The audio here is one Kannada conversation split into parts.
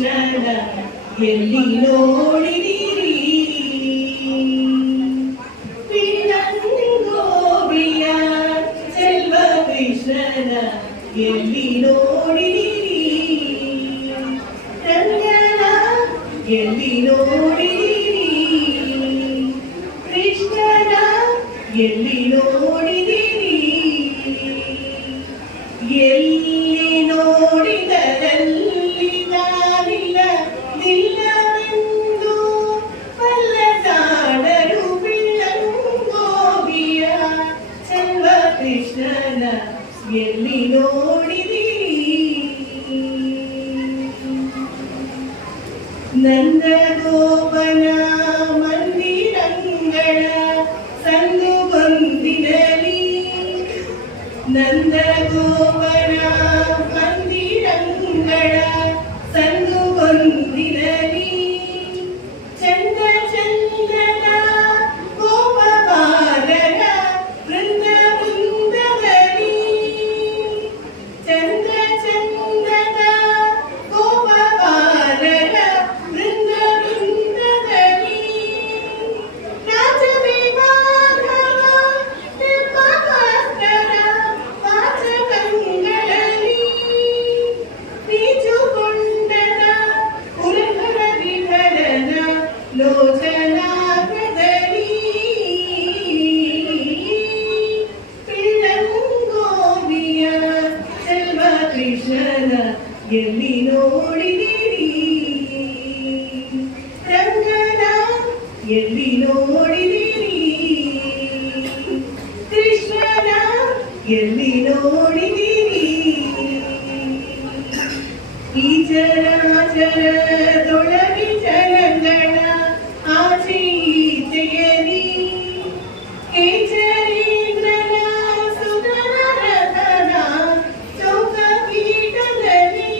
ಕೃಷ್ಣನ ಎಲ್ಲಿ ನೋಡಿದಿರಿ ಪಿಳ್ಳಂಗೋಬಿಯ ಚೆಲ್ವ ಕೃಷ್ಣನ ಎಲ್ಲಿ ನೋಡಿದಿರಿ ರಂಗನ ಎಲ್ಲಿ ನೋಡಿದಿರಿ ಕೃಷ್ಣನ ಎಲ್ಲಿ ನೋಡಿದಿರಿ ಎಲ್ಲಿ ನೋಡಿದರಲ್ಲಿ ನಾನಿಲ್ಲ ನಿಲ್ಲವೆಂದು ಪಲ್ಲದಾಡರು ಪಿಳ್ಳಂಗೋಬಿಯ ಚೆಲ್ವ ಕೃಷ್ಣನ ಎಲ್ಲಿ ನೋಡಿದಿರಿ ನಂದ ಗೋಪನ ಮಂದಿರಂಗಳ ಸಂದು ಬಂದಿರಲಿ ನಂದ ಗೋಪನ ಮಂದಿರಂಗಳ ಸಂದು ಬಂದಿರಲಿ ಚಂದ ಚಂದದ ಗೋಪಬಾಲರ ವೃಂದ ವೃಂದದಲ್ಲಿ ಚಂದ ಚಂದದ ಗೋಪಬಾಲರ ವೃಂದ ವೃಂದದಲ್ಲಿ ರಾಜವಿವಾಹನ ನಿರ್ಮಕಾಸ್ತರ ವಾಚಕಂಗಳಲ್ಲಿ ಬೀಜುಗೊಂಡನ ಪುರಂದರ ವಿಠಲನ ಲೋಚನಾಗ್ರದಲ್ಲಿ ಪಿಳ್ಳಂಗೋಬಿಯ ಚೆಲ್ವ ಕೃಷ್ಣನ ಎಲ್ಲಿ ನೋಡಿದಿರಿ ರಂಗನ ಎಲ್ಲಿ ನೋಡಿದಿರಿ ಕೃಷ್ಣನ ಎಲ್ಲಿ ನೋಡಿದಿರಿ ಈ ಚರಾಚರದೊಳಗೆ ಜನಗಳ ಆಚೆ ಈಚೆಯಲಿ ಕೇಚರೀಂದ್ರನ ಸುಧನ ರಥನ ಚೌಕ ಪೀಠದಲ್ಲಿ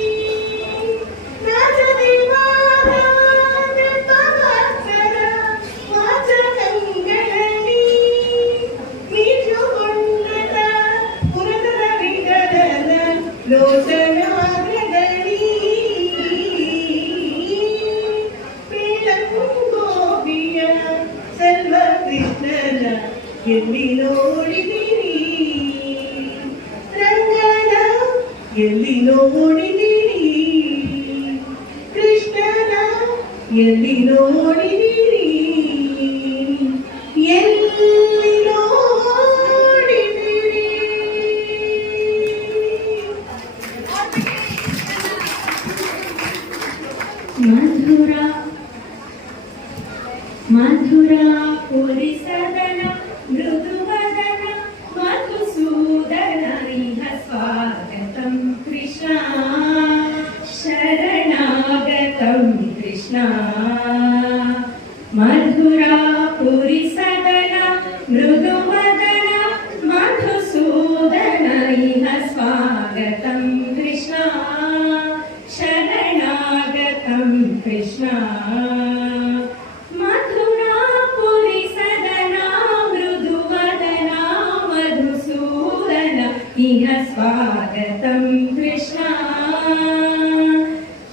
ರಾಜದೇವಾಭಕ್ತರ ವಾಚಕಂಗಳಲ್ಲಿ ಬೀಜುಗೊಂಡನ ಪುರಂದರ ವಿಠಲನ ಲೋಚನಾಗ್ರದಲ್ಲಿ ಪಿಳ್ಳಂಗೋಬಿಯ ಚೆಲ್ವ ಕೃಷ್ಣನ ಎಲ್ಲಿ ನೋಡಿದಿರಿ ರಂಗನ ಎಲ್ಲಿ ನೋಡಿದಿರಿ ಕೃಷ್ಣನ ಎಲ್ಲಿ ನೋಡಿದಿರಿ ಎಲ್ಲಿ ನೋಡಿದಿರಿ ಮಧುರ ಮಧುರ ಪುರಿಸದನ ಮೃದುವದನ ಮಧುಸೂದನ ಇಹ ಸ್ವಾಗತಂ ಕೃಷ್ಣ ಶರಣಾಗತಂ ಕೃಷ್ಣ ಮಧುರ ಪುರಿಸದನ ಮೃದುವದನ ಮಧುಸೂದನ ಇಹ ಸ್ವಾಗತಂ ಕೃಷ್ಣ ಶರಣಾಗತಂ ಕೃಷ್ಣ ಮಧುರಾಪುರಿ ಸದನ ಮೃದುವದನ ಮಧುಸೂದನ ಇಹ ಸ್ವಾಗತಂ ಕೃಷ್ಣ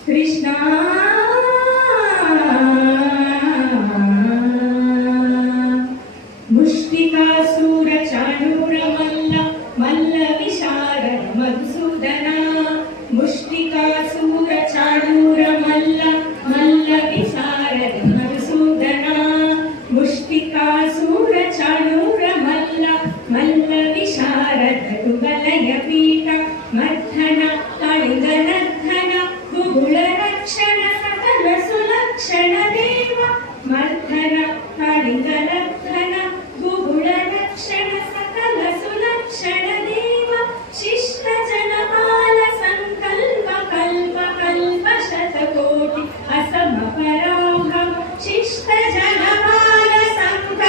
ಕೃಷ್ಣ ಮುಷ್ಟಿಕಾಸೂರ ಚಾಣೂರ ಮಲ್ಲ ಮಲ್ಲ ವಿಶಾರದ ಮಧುಸೂದನ ಮುಷ್ಟಿಕಾಸೂರ ಚಾಣೂರ ಮಲ್ಲ ಮಲ್ಲ ವಿಶಾರದ ಮಧುಸೂದನ ಮುಷ್ಟಿಕಾಸೂರ ಚಾಣೂರ ಮಲ್ಲ ಮಲ್ಲ ವಿಶಾರದ ತುಬಲಯ ಪೀಠ ಮರ್ಧನ ಕಳಿಂಗನರ್ಧನ ಗುಗುಳ ರಕ್ಷಣ ಸಕಲ ಸುಲಕ್ಷಣ ದೇವ ಮರ್ಧನ ಕಳಿಂಗನರ್ಧನ ಗುಗುಳ ರಕ್ಷಣ ಸಕಲ ಸುಲಕ್ಷಣ ದೇವ ಶಿಷ್ಟ ಜನಪಾಲ ಸಂಕಲ್ಪ ಕಲ್ಪ ಕಲ್ಪ ಶತಕೋಟಿ ಅಸಮ ಪರಾಭವ ಶಿಷ್ಟ ಜನಪಾಲ ಸಂಕಲ್ಪ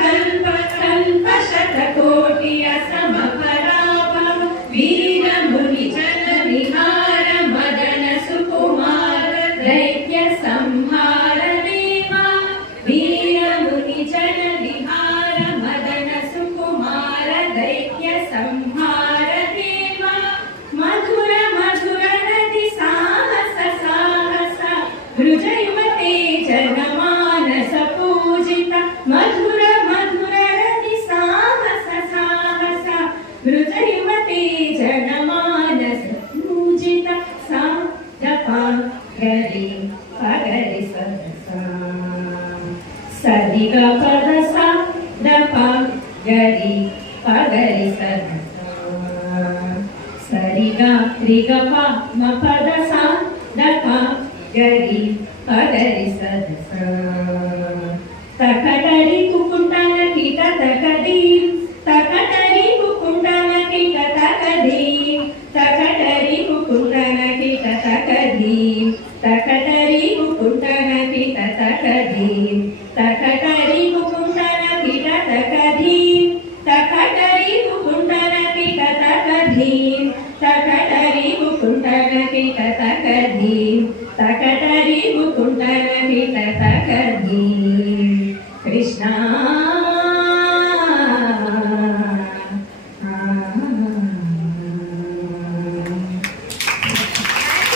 ಕಲ್ಪ ಕಲ್ಪ ಶತಕೋಟಿ ಅಸಮ ಪರಾಭವ ವೀರ ಮುನಿ ಜನ ವಿಹಾರ ಮದನ ಸುಕುಮಾರ ದೈತ್ಯ ಸಂಹಾರ ದೇವ ವೀರ ಮುನಿ ಜನ ವಿಹಾರ ಮದನ ಸುಕುಮಾರ ದೈತ್ಯ ಸಂಹಾರ ದೇವ ಮಧುರ ಮಧುರ ನದಿ ಸಾಹಸ ಸಾಹಸ ಗರಿ ಪಗರಿ ಸದಸ ಸರಿಗ ರಿಗ ಪ ಮ ಪದ ಸ ದ ಪ ಗರಿ ಪಗರಿ ಸದಸ